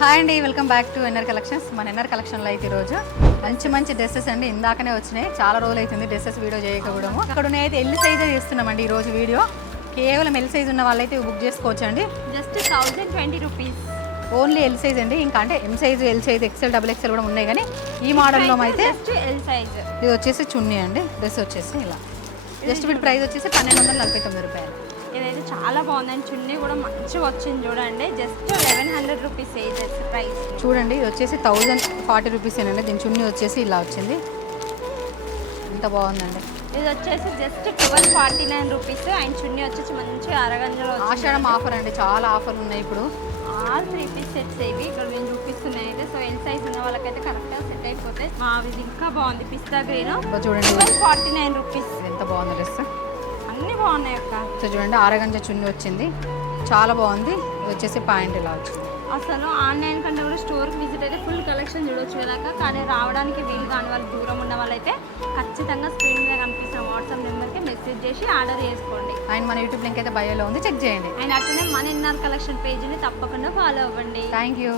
Hi అండి, welcome back to NR collections. మన NR కలెక్షన్లో అయితే ఈరోజు మంచి డ్రెస్సెస్ అండి. ఇందాకనే వచ్చినాయి, చాలా రోజులు అవుతుంది డ్రెస్సెస్ వీడియో చేయకపోవడము. అక్కడ అయితే ఎల్ సైజ్ చేస్తున్నామండి ఈరోజు వీడియో. కేవలం ఎల్ సైజ్ ఉన్న వాళ్ళైతే బుక్ చేసుకోవచ్చు అండి. Just 1020 rupees only L size అండి. ఇంకా అంటే M size, L size, XL, double XL కూడా ఉన్నాయి. కానీ ఈ మోడల్లో అయితే ఎల్ సైజ్. ఇది వచ్చేసి చున్నీ అండి. డ్రెస్ వచ్చేసి ఇలా జస్ట్ వీటి ప్రైస్ వచ్చేసి 1249 రూపాయలు. ఇదైతే చాలా బాగుందండి. చున్నీ కూడా మంచిగా వచ్చింది చూడండి. Just 1100 rupees price. చూడండి, ఇది వచ్చేసి 1040 రూపీస్ ఏనండి. దీని చున్నీ వచ్చేసి ఇలా వచ్చింది. ఎంత బాగుందండి. ఇది వచ్చేసి జస్ట్ 1249 రూపీస్. అండ్ చున్నీ వచ్చేసి మంచిగా అరగంజలో ఆషాఢం ఆఫర్ అండి, చాలా ఆఫర్లు ఉన్నాయి ఇప్పుడు. ఆల్ 3 పీస్ సెట్స్ ఇవి ఇక్కడ నేను చూపిస్తున్నాయి అయితే. సో ఎల్ సైజ్ ఉన్న వాళ్ళకైతే కరెక్ట్గా సెట్ అయిపోతాయి. ఇది ఇంకా బాగుంది, పిస్తా గ్రీన్. చూడండి 1249 రూపీస్. ఎంత బాగుంది డ్రెస్. అన్నీ బాగున్నాయి అక్క. సో చూడండి, ఆరగంజ చున్నీ వచ్చింది, చాలా బాగుంది. ఇది వచ్చేసి ప్యాంట్ ఇలా వచ్చింది. అసలు ఆన్లైన్ కంటే కూడా స్టోర్కి విజిట్ అయితే ఫుల్ కలెక్షన్ చూడొచ్చు కదా. కానీ రావడానికి వీలు కాని వాళ్ళు, దూరం ఉన్న వాళ్ళైతే ఖచ్చితంగా స్క్రీన్ మీద కనిపిస్తున్న వాట్సాప్ నెంబర్కి మెసేజ్ చేసి ఆర్డర్ చేసుకోండి. అండ్ మన యూట్యూబ్ లింక్ అయితే బయోలో ఉంది, చెక్ చేయండి. అండ్ అట్లనే మన ఎన్ఆర్ కలెక్షన్ పేజ్ని తప్పకుండా ఫాలో అవ్వండి. Thank you.